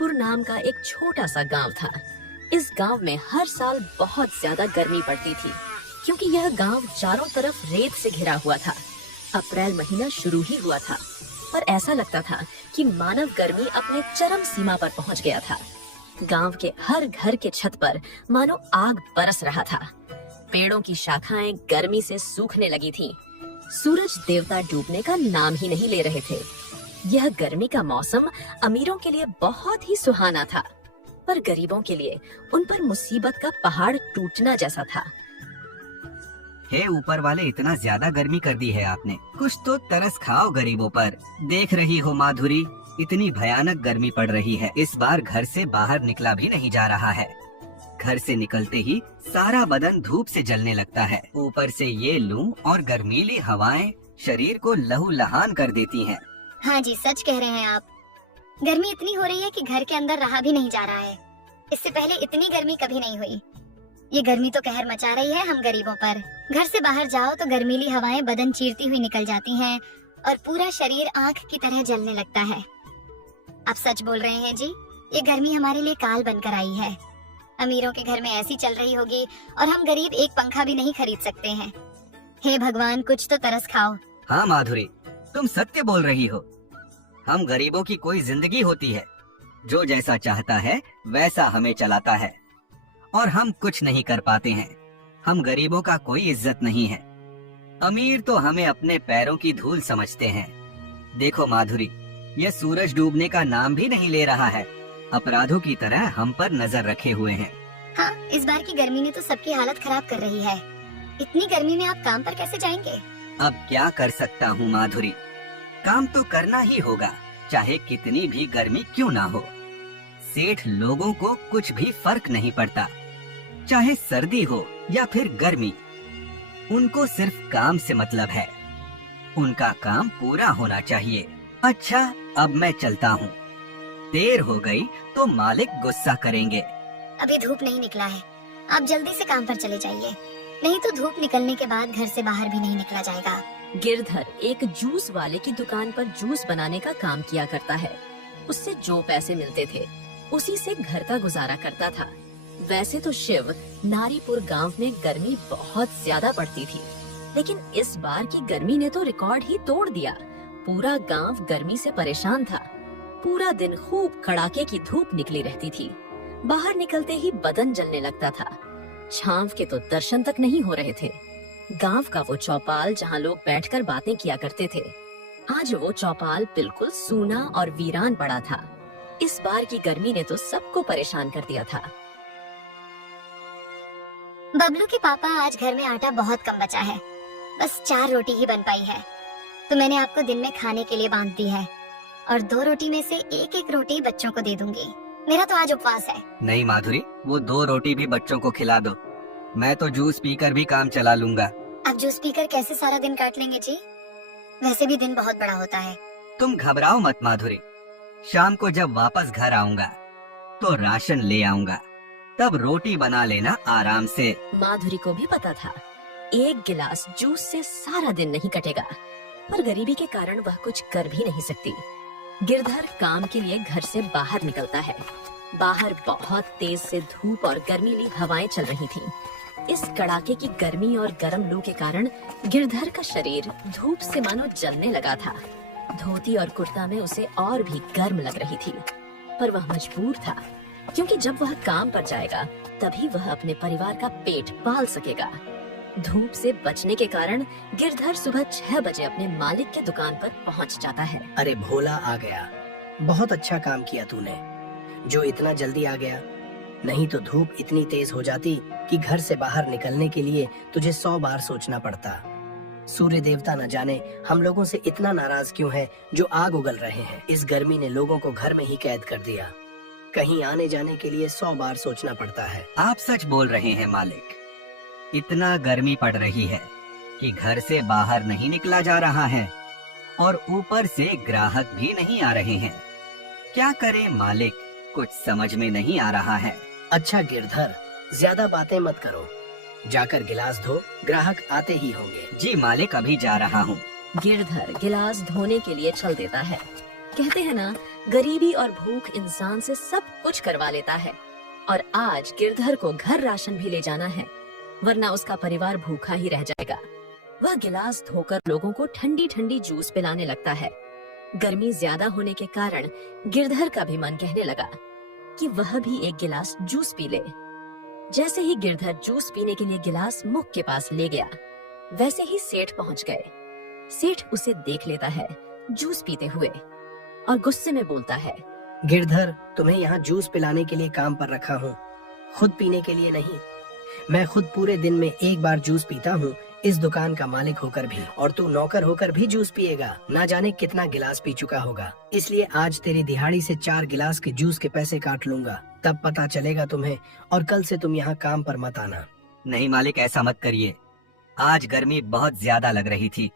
नारीपुर नाम का एक छोटा सा गांव था। इस गांव में हर साल बहुत ज्यादा गर्मी पड़ती थी, क्योंकि यह गांव चारों तरफ रेत से घिरा हुआ था। अप्रैल महीना शुरू ही हुआ था, पर ऐसा लगता था कि मानव गर्मी अपने चरम सीमा पर पहुंच गया था। गांव के हर घर के छत पर मानो आग बरस रहा था। पेड़ों की शाखाएं गर्मी से सूखने लगी थीं। सूरज देवता डूबने का नाम ही नहीं ले रहे थे। यह गर्मी का मौसम अमीरों के लिए बहुत ही सुहाना था, पर गरीबों के लिए उन पर मुसीबत का पहाड़ टूटना जैसा था। हे ऊपर वाले, इतना ज्यादा गर्मी कर दी है आपने। कुछ तो तरस खाओ गरीबों पर। देख रही हो माधुरी, इतनी भयानक गर्मी पड़ रही है। इस बार घर से बाहर निकला भी नहीं जा रहा है। घर से निकलते ही सारा बदन धूप से जलने लगता है। ऊपर से ये लू और गर्मीली हवाएं शरीर को लहूलुहान कर देती हैं। हाँ जी, सच कह रहे हैं आप। गर्मी इतनी हो रही है कि घर के अंदर रहा भी नहीं जा रहा है। इससे पहले इतनी गर्मी कभी नहीं हुई। ये गर्मी तो कहर मचा रही है हम गरीबों पर। घर से बाहर जाओ तो गर्मीली हवाएं बदन चीरती हुई निकल जाती हैं और पूरा शरीर आग की तरह जलने लगता है। आप सच बोल रहे हैं जी, ये गर्मी हमारे लिए काल बनकर आई है। अमीरों के घर में ऐसी चल रही होगी और हम गरीब एक पंखा भी नहीं खरीद सकते हैं। हे भगवान, कुछ तो तरस खाओ। हाँ माधुरी, तुम सत्य बोल रही हो। हम गरीबों की कोई जिंदगी होती है। जो जैसा चाहता है वैसा हमें चलाता है और हम कुछ नहीं कर पाते हैं। हम गरीबों का कोई इज्जत नहीं है। अमीर तो हमें अपने पैरों की धूल समझते हैं। देखो माधुरी, यह सूरज डूबने का नाम भी नहीं ले रहा है। अपराधों की तरह हम पर नजर रखे हुए हैं। हाँ, इस बार की गर्मी ने तो सबकी हालत खराब कर रही है। इतनी गर्मी में आप काम पर कैसे जाएंगे? अब क्या कर सकता हूँ माधुरी, काम तो करना ही होगा, चाहे कितनी भी गर्मी क्यों ना हो। सेठ लोगों को कुछ भी फर्क नहीं पड़ता, चाहे सर्दी हो या फिर गर्मी। उनको सिर्फ काम से मतलब है। उनका काम पूरा होना चाहिए। अच्छा, अब मैं चलता हूँ। देर हो गई तो मालिक गुस्सा करेंगे। अभी धूप नहीं निकला है, आप जल्दी से काम पर चले जाइए, नहीं तो धूप निकलने के बाद घर से बाहर भी नहीं निकला जाएगा। गिरधर एक जूस वाले की दुकान पर जूस बनाने का काम किया करता है। उससे जो पैसे मिलते थे उसी से घर का गुजारा करता था। वैसे तो शिव, नारीपुर गांव में गर्मी बहुत ज्यादा पड़ती थी, लेकिन इस बार की गर्मी ने तो रिकॉर्ड ही तोड़ दिया। पूरा गांव गर्मी से परेशान था। पूरा दिन खूब कड़ाके की धूप निकली रहती थी। बाहर निकलते ही बदन जलने लगता था। छांव के तो दर्शन तक नहीं हो रहे थे। गांव का वो चौपाल जहां लोग बैठकर बातें किया करते थे, आज वो चौपाल बिल्कुल सूना और वीरान पड़ा था। इस बार की गर्मी ने तो सबको परेशान कर दिया था। बबलू के पापा, आज घर में आटा बहुत कम बचा है, बस 4 रोटी ही बन पाई है, तो मैंने आपको दिन में खाने के लिए बांध दी है और 2 रोटी में से एक रोटी बच्चों को दे दूंगी। मेरा तो आज उपवास है। नहीं माधुरी, वो 2 रोटी भी बच्चों को खिला दो। मैं तो जूस पीकर भी काम चला लूंगा। अब जूस पीकर कैसे सारा दिन काट लेंगे जी? वैसे भी दिन बहुत बड़ा होता है। तुम घबराओ मत माधुरी, शाम को जब वापस घर आऊंगा तो राशन ले आऊंगा, तब रोटी बना लेना आराम से। माधुरी को भी पता था 1 गिलास जूस से सारा दिन नहीं कटेगा, पर गरीबी के कारण वह कुछ कर भी नहीं सकती। गिरधर काम के लिए घर से बाहर निकलता है। बाहर बहुत तेज से धूप और गर्मीली हवाएं चल रही थीं। इस कड़ाके की गर्मी और गर्म लू के कारण गिरधर का शरीर धूप से मानो जलने लगा था। धोती और कुर्ता में उसे और भी गर्म लग रही थी, पर वह मजबूर था, क्योंकि जब वह काम पर जाएगा तभी वह अपने परिवार का पेट पाल सकेगा। धूप से बचने के कारण गिरधर सुबह 6 बजे अपने मालिक के दुकान पर पहुंच जाता है। अरे भोला, आ गया। बहुत अच्छा काम किया तूने, जो इतना जल्दी आ गया। नहीं तो धूप इतनी तेज हो जाती कि घर से बाहर निकलने के लिए तुझे 100 बार सोचना पड़ता। सूर्य देवता न जाने हम लोगों से इतना नाराज क्यों है, जो आग उगल रहे हैं। इस गर्मी ने लोगों को घर में ही कैद कर दिया। कहीं आने जाने के लिए 100 बार सोचना पड़ता है। आप सच बोल रहे हैं मालिक। इतना गर्मी पड़ रही है कि घर से बाहर नहीं निकला जा रहा है और ऊपर से ग्राहक भी नहीं आ रहे हैं। क्या करें मालिक, कुछ समझ में नहीं आ रहा है। अच्छा गिरधर, ज्यादा बातें मत करो, जाकर गिलास धो, ग्राहक आते ही होंगे। जी मालिक, अभी जा रहा हूँ। गिरधर गिलास धोने के लिए चल देता है। कहते हैं ना, गरीबी और भूख इंसान से सब कुछ करवा लेता है। और आज गिरधर को घर राशन भी ले जाना है, वरना उसका परिवार भूखा ही रह जाएगा। वह गिलास धोकर लोगों को ठंडी ठंडी जूस पिलाने लगता है। गर्मी ज्यादा होने के कारण गिरधर का भी मन कहने लगा कि वह भी एक गिलास जूस पी ले। जैसे ही गिरधर जूस पीने के लिए गिलास मुख के पास ले गया, वैसे ही सेठ पहुंच गए। सेठ उसे देख लेता है जूस पीते हुए और गुस्से में बोलता है, गिरधर, तुम्हें यहाँ जूस पिलाने के लिए काम पर रखा हूँ, खुद पीने के लिए नहीं। मैं खुद पूरे दिन में एक बार जूस पीता हूँ, इस दुकान का मालिक होकर भी, और तू नौकर होकर भी जूस पिएगा। ना जाने कितना गिलास पी चुका होगा। इसलिए आज तेरी दिहाड़ी से 4 गिलास के जूस के पैसे काट लूंगा, तब पता चलेगा तुम्हें, और कल से तुम यहाँ काम पर मत आना। नहीं मालिक, ऐसा मत करिए। आज गर्मी बहुत ज्यादा लग रही थी,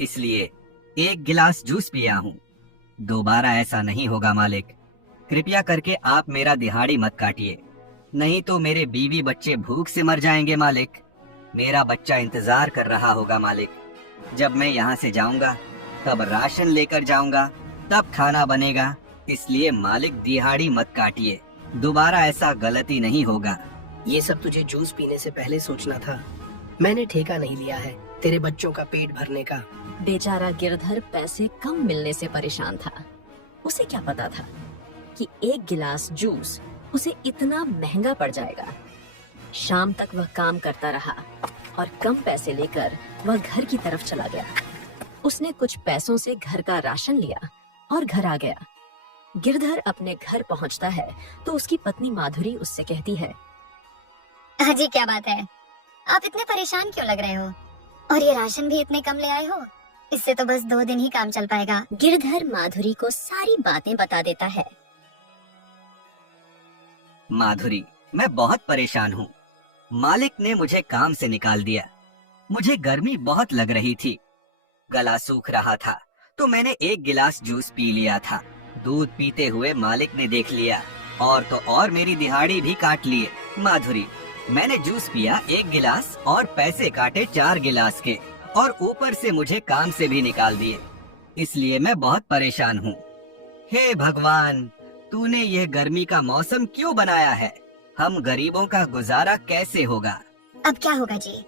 इसलिए 1 गिलास जूस पिया हूँ। दोबारा ऐसा नहीं होगा मालिक। कृपया करके आप मेरा दिहाड़ी मत काटिए, नहीं तो मेरे बीवी बच्चे भूख से मर जाएंगे मालिक। मेरा बच्चा इंतजार कर रहा होगा मालिक। जब मैं यहाँ से जाऊंगा तब राशन लेकर जाऊंगा, तब खाना बनेगा। इसलिए मालिक दिहाड़ी मत काटिए, दोबारा ऐसा गलती नहीं होगा। ये सब तुझे जूस पीने से पहले सोचना था। मैंने ठेका नहीं लिया है तेरे बच्चों का पेट भरने का। बेचारा गिरधर पैसे कम मिलने से परेशान था। उसे क्या पता था कि 1 गिलास जूस उसे इतना महंगा पड़ जाएगा। शाम तक वह काम करता रहा और कम पैसे लेकर वह घर की तरफ चला गया। उसने कुछ पैसों से घर का राशन लिया और घर आ गया। गिरधर अपने घर पहुंचता है तो उसकी पत्नी माधुरी उससे कहती है, अजी क्या बात है, आप इतने परेशान क्यों लग रहे हो? और ये राशन भी इतने कम ले आए हो? इससे तो बस 2 दिन ही काम चल पाएगा। गिरधर माधुरी को सारी बातें बता देता है। माधुरी, मैं बहुत परेशान हूँ। मालिक ने मुझे काम से निकाल दिया। मुझे गर्मी बहुत लग रही थी, गला सूख रहा था, तो मैंने 1 गिलास जूस पी लिया था। दूध पीते हुए मालिक ने देख लिया और तो और मेरी दिहाड़ी भी काट लिए। माधुरी, मैंने जूस पिया 1 गिलास और पैसे काटे 4 गिलास के, और ऊपर से मुझे काम से भी निकाल दिए। इसलिए मैं बहुत परेशान हूँ। हे भगवान, तूने ये गर्मी का मौसम क्यों बनाया है? हम गरीबों का गुजारा कैसे होगा? अब क्या होगा जी?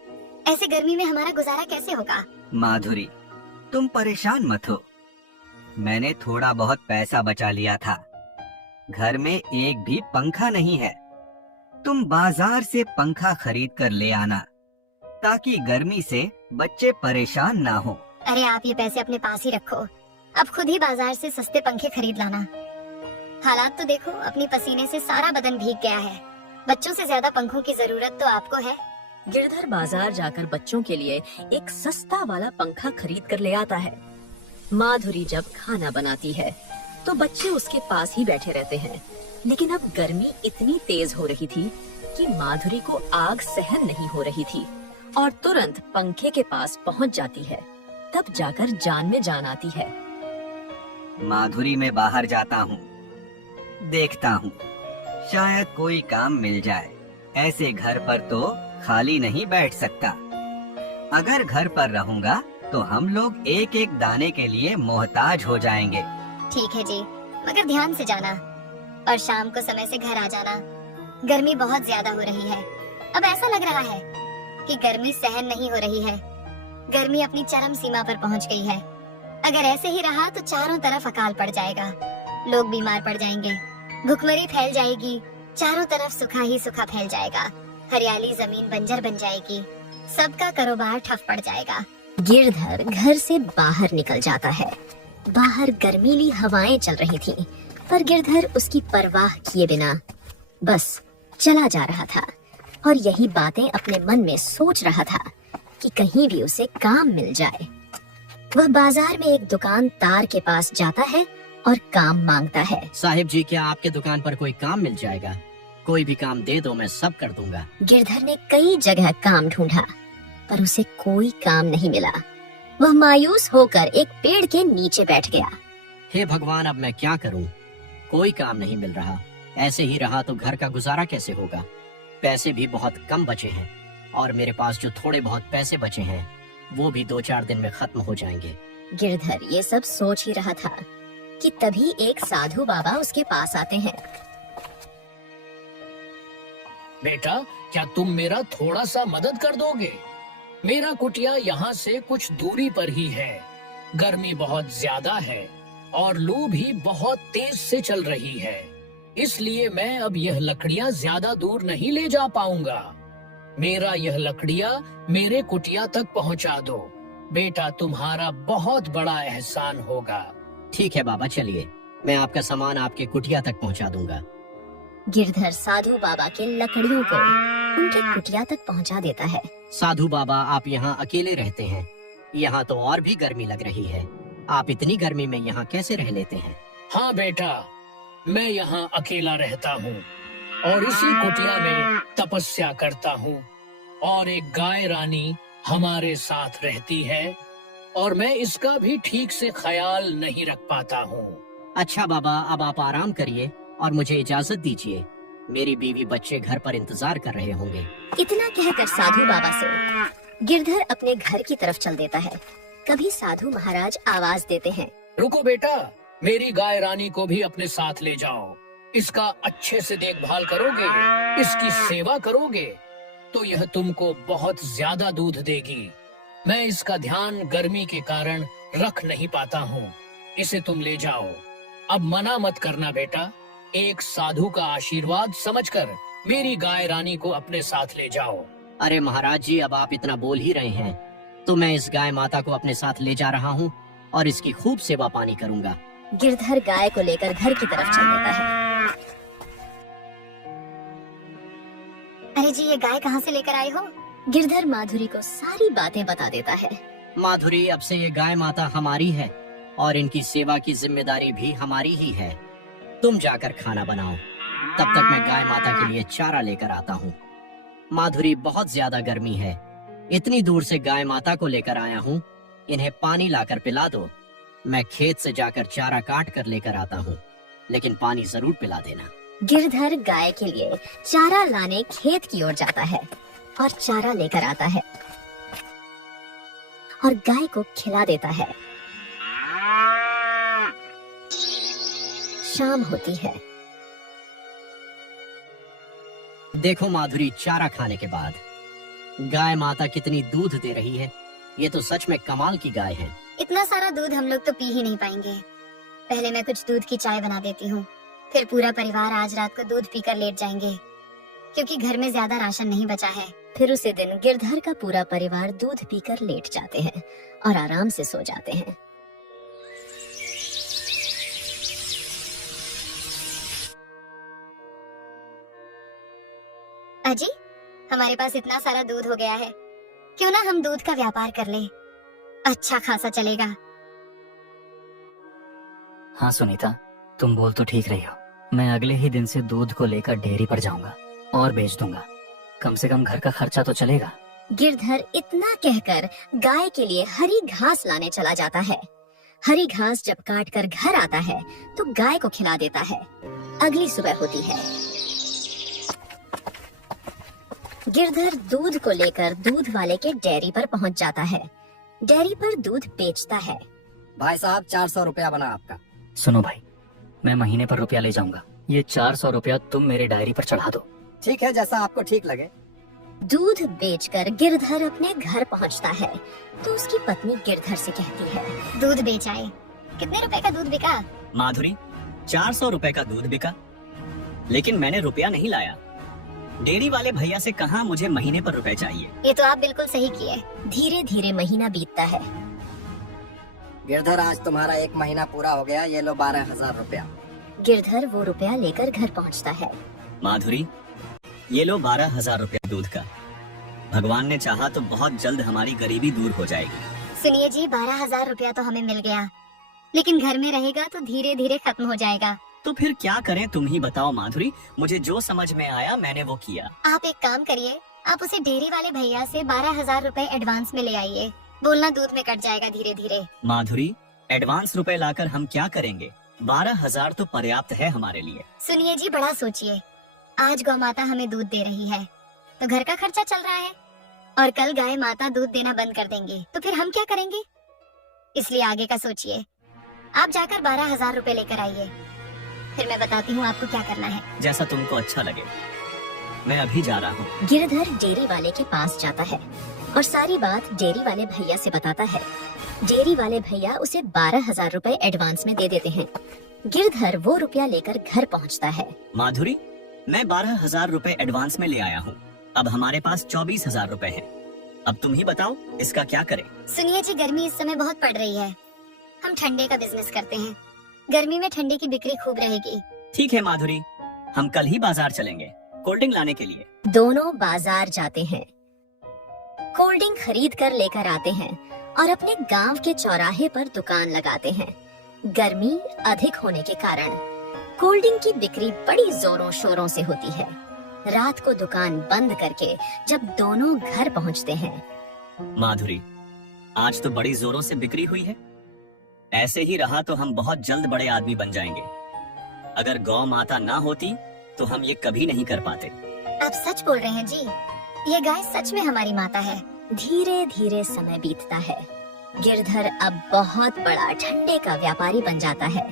ऐसे गर्मी में हमारा गुजारा कैसे होगा? माधुरी, तुम परेशान मत हो। मैंने थोड़ा बहुत पैसा बचा लिया था। घर में एक भी पंखा नहीं है। तुम बाजार से पंखा खरीद कर ले आना, ताकि गर्मी से बच्चे परेशान ना हो। अरे आप ये पैसे अपने पास ही रखो, अब खुद ही बाजार से सस्ते पंखे खरीद लाना। हालात तो देखो, अपनी पसीने से सारा बदन भीग गया है। बच्चों से ज्यादा पंखों की जरूरत तो आपको है। गिरधर बाजार जाकर बच्चों के लिए एक सस्ता वाला पंखा खरीद कर ले आता है। माधुरी जब खाना बनाती है तो बच्चे उसके पास ही बैठे रहते हैं, लेकिन अब गर्मी इतनी तेज हो रही थी कि माधुरी को आग सहन नहीं हो रही थी और तुरंत पंखे के पास पहुंच जाती है। तब जाकर जान में जान आती है। माधुरी, मैं बाहर जाता हूँ, देखता हूँ, शायद कोई काम मिल जाए। ऐसे घर पर तो खाली नहीं बैठ सकता। अगर घर पर रहूंगा तो हम लोग एक एक दाने के लिए मोहताज हो जाएंगे। ठीक है जी, मगर ध्यान से जाना और शाम को समय से घर आ जाना। गर्मी बहुत ज्यादा हो रही है। अब ऐसा लग रहा है कि गर्मी सहन नहीं हो रही है। गर्मी अपनी चरम सीमा पर पहुंच गई है। अगर ऐसे ही रहा तो चारों तरफ अकाल पड़ जाएगा, लोग बीमार पड़ जाएंगे, भुखमरी फैल जाएगी, चारों तरफ सूखा ही सूखा फैल जाएगा, हरियाली जमीन बंजर बन जाएगी, सबका कारोबार ठप पड़ जाएगा। गिरधर घर से बाहर निकल जाता है। बाहर गर्मीली हवाएं चल रही थीं, पर गिरधर उसकी परवाह किए बिना बस चला जा रहा था और यही बातें अपने मन में सोच रहा था कि कहीं भी उसे काम मिल जाए। वह बाजार में एक दुकानदार के पास जाता है और काम मांगता है। साहिब जी, क्या आपके दुकान पर कोई काम मिल जाएगा? कोई भी काम दे दो, मैं सब कर दूंगा। गिरधर ने कई जगह काम ढूंढा, पर उसे कोई काम नहीं मिला। वह मायूस होकर एक पेड़ के नीचे बैठ गया। हे भगवान, अब मैं क्या करूं? कोई काम नहीं मिल रहा। ऐसे ही रहा तो घर का गुजारा कैसे होगा? पैसे भी बहुत कम बचे हैं और मेरे पास जो थोड़े बहुत पैसे बचे हैं वो भी 2-4 दिन में खत्म हो जाएंगे। गिरधर ये सब सोच ही रहा था कि तभी एक साधु बाबा उसके पास आते हैं। बेटा, क्या तुम मेरा थोड़ा सा मदद कर दोगे? मेरा कुटिया यहाँ से कुछ दूरी पर ही है। गर्मी बहुत ज्यादा है और लू भी बहुत तेज से चल रही है, इसलिए मैं अब यह लकड़ियाँ ज्यादा दूर नहीं ले जा पाऊंगा। मेरा यह लकड़ियाँ मेरे कुटिया तक पहुँचा दो। बेटा, तुम्हारा बहुत बड़ा एहसान होगा। ठीक है बाबा, चलिए मैं आपका सामान आपके कुटिया तक पहुंचा दूंगा। गिरधर साधु बाबा के लकड़ियों को उनके कुटिया तक पहुंचा देता है। साधु बाबा, आप यहाँ अकेले रहते हैं? यहाँ तो और भी गर्मी लग रही है। आप इतनी गर्मी में यहाँ कैसे रह लेते हैं? हाँ बेटा, मैं यहाँ अकेला रहता हूँ और इसी कुटिया में तपस्या करता हूँ और एक गाय रानी हमारे साथ रहती है और मैं इसका भी ठीक से ख्याल नहीं रख पाता हूँ। अच्छा बाबा, अब आप आराम करिए और मुझे इजाजत दीजिए। मेरी बीवी बच्चे घर पर इंतजार कर रहे होंगे। इतना कहकर साधु बाबा से गिरधर अपने घर की तरफ चल देता है। कभी साधु महाराज आवाज देते हैं, रुको बेटा, मेरी गाय रानी को भी अपने साथ ले जाओ। इसका अच्छे से देखभाल करोगे, इसकी सेवा करोगे तो यह तुमको बहुत ज्यादा दूध देगी। मैं इसका ध्यान गर्मी के कारण रख नहीं पाता हूँ। इसे तुम ले जाओ। अब मना मत करना बेटा। एक साधु का आशीर्वाद समझकर मेरी गाय रानी को अपने साथ ले जाओ। अरे महाराज जी, अब आप इतना बोल ही रहे हैं तो मैं इस गाय माता को अपने साथ ले जा रहा हूँ और इसकी खूब सेवा पानी करूँगा। गिरधर गाय को लेकर घर की तरफ चल देता है। अरे जी, ये गाय कहाँ से लेकर आए हो? गिरधर माधुरी को सारी बातें बता देता है। माधुरी, अब से ये गाय माता हमारी है और इनकी सेवा की जिम्मेदारी भी हमारी ही है। तुम जाकर खाना बनाओ, तब तक मैं गाय माता के लिए चारा लेकर आता हूँ। माधुरी, बहुत ज्यादा गर्मी है, इतनी दूर से गाय माता को लेकर आया हूँ, इन्हें पानी लाकर पिला दो। मैं खेत से जाकर चारा काट कर लेकर आता हूँ, लेकिन पानी जरूर पिला देना। गिरधर गाय के लिए चारा लाने खेत की ओर जाता है और चारा लेकर आता है और गाय को खिला देता है। शाम होती है। देखो माधुरी, चारा खाने के बाद गाय माता कितनी दूध दे रही है। ये तो सच में कमाल की गाय है। इतना सारा दूध हम लोग तो पी ही नहीं पाएंगे। पहले मैं कुछ दूध की चाय बना देती हूँ, फिर पूरा परिवार आज रात को दूध पीकर लेट जाएंगे, क्योंकि घर में ज्यादा राशन नहीं बचा है। फिर उसी दिन गिरधर का पूरा परिवार दूध पीकर लेट जाते हैं और आराम से सो जाते हैं। अजी, हमारे पास इतना सारा दूध हो गया है, क्यों ना हम दूध का व्यापार कर ले, अच्छा खासा चलेगा। हाँ सुनीता, तुम बोल तो ठीक रही हो। मैं अगले ही दिन से दूध को लेकर डेयरी पर जाऊंगा और बेच दूंगा। कम से कम घर का खर्चा तो चलेगा। गिरधर इतना कहकर गाय के लिए हरी घास लाने चला जाता है। हरी घास जब काट कर घर आता है तो गाय को खिला देता है। अगली सुबह होती है। गिरधर दूध को लेकर दूध वाले के डेयरी पर पहुंच जाता है। डेयरी पर दूध बेचता है। भाई साहब, 400 रुपया बना आपका। सुनो भाई, मैं महीने पर रुपया ले जाऊंगा। ये 400 रुपया तुम मेरे डायरी पर चढ़ा दो। ठीक है, जैसा आपको ठीक लगे। दूध बेचकर गिरधर अपने घर पहुंचता है तो उसकी पत्नी गिरधर से कहती है, दूध बेच आए। कितने रुपए का दूध बिका? माधुरी, 400 रुपए का दूध बिका, लेकिन मैंने रुपया नहीं लाया। डेयरी वाले भैया से कहा मुझे महीने पर रुपए चाहिए। ये तो आप बिल्कुल सही किए। धीरे धीरे महीना बीतता है। गिरधर, आज तुम्हारा 1 महीना पूरा हो गया। ये लो 12,000 रुपया। गिरधर वो रुपया लेकर घर पहुंचता है। माधुरी, ये लो 12,000 रुपया दूध का। भगवान ने चाहा तो बहुत जल्द हमारी गरीबी दूर हो जाएगी। सुनिए जी, 12,000 रुपया तो हमें मिल गया, लेकिन घर में रहेगा तो धीरे धीरे खत्म हो जाएगा। तो फिर क्या करें, तुम ही बताओ माधुरी। मुझे जो समझ में आया मैंने वो किया। आप एक काम करिए, आप उसे डेयरी वाले भैया से 12,000 रुपए एडवांस में ले आइए। बोलना दूध में कट जाएगा धीरे धीरे। माधुरी, एडवांस रुपए लाकर हम क्या करेंगे? 12,000 तो पर्याप्त है हमारे लिए। सुनिए जी, बड़ा सोचिए। आज गौ माता हमें दूध दे रही है तो घर का खर्चा चल रहा है, और कल गाय माता दूध देना बंद कर देंगे तो फिर हम क्या करेंगे? इसलिए आगे का सोचिए। आप जाकर 12,000 रुपए लेकर आइए, फिर मैं बताती हूँ आपको क्या करना है। जैसा तुमको अच्छा लगे, मैं अभी जा रहा हूँ। गिरधर डेयरी वाले के पास जाता है और सारी बात डेयरी वाले भैया से बताता है। डेयरी वाले भैया उसे 12,000 रुपए एडवांस में दे देते हैं। गिरधर वो रुपया लेकर घर पहुंचता है। माधुरी, मैं 12,000 रुपए एडवांस में ले आया हूँ। अब हमारे पास 24,000 रुपए हैं। अब तुम ही बताओ इसका क्या करें। सुनिए जी, गर्मी इस समय बहुत पड़ रही है, हम ठंडे का बिजनेस करते हैं। गर्मी में ठंडे की बिक्री खूब रहेगी। ठीक है माधुरी, हम कल ही बाजार चलेंगे कोल्ड ड्रिंक लाने के लिए। दोनों बाजार जाते हैं, कोल्ड ड्रिंक खरीद कर लेकर आते हैं और अपने गांव के चौराहे पर दुकान लगाते हैं। गर्मी अधिक होने के कारण कोल्ड ड्रिंक की बिक्री बड़ी जोरों शोरों से होती है। रात को दुकान बंद करके जब दोनों घर पहुंचते हैं, माधुरी, आज तो बड़ी जोरों से बिक्री हुई है। ऐसे ही रहा तो हम बहुत जल्द बड़े आदमी बन जाएंगे। अगर गौ माता ना होती तो हम ये कभी नहीं कर पाते। आप सच बोल रहे हैं जी, ये गाय सच में हमारी माता है। धीरे धीरे समय बीतता है। गिरधर अब बहुत बड़ा ठंडे का व्यापारी बन जाता है।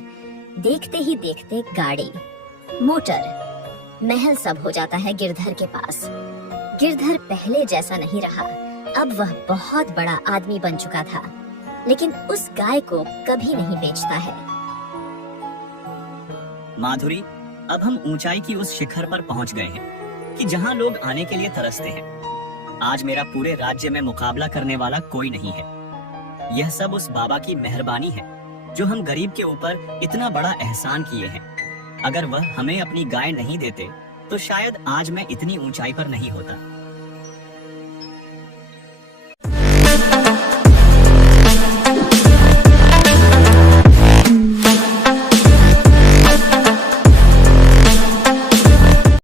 देखते ही देखते गाड़ी, मोटर, महल सब हो जाता है गिरधर के पास। गिरधर पहले जैसा नहीं रहा, अब वह बहुत बड़ा आदमी बन चुका था, लेकिन उस गाय को कभी नहीं बेचता है। माधुरी, अब हम ऊंचाई की उस शिखर पर पहुंच गए हैं कि जहां लोग आने के लिए तरसते हैं। आज मेरा पूरे राज्य में मुकाबला करने वाला कोई नहीं है। यह सब उस बाबा की मेहरबानी है जो हम गरीब के ऊपर इतना बड़ा एहसान किए हैं। अगर वह हमें अपनी गाय नहीं देते तो शायद आज मैं इतनी ऊंचाई पर नहीं होता।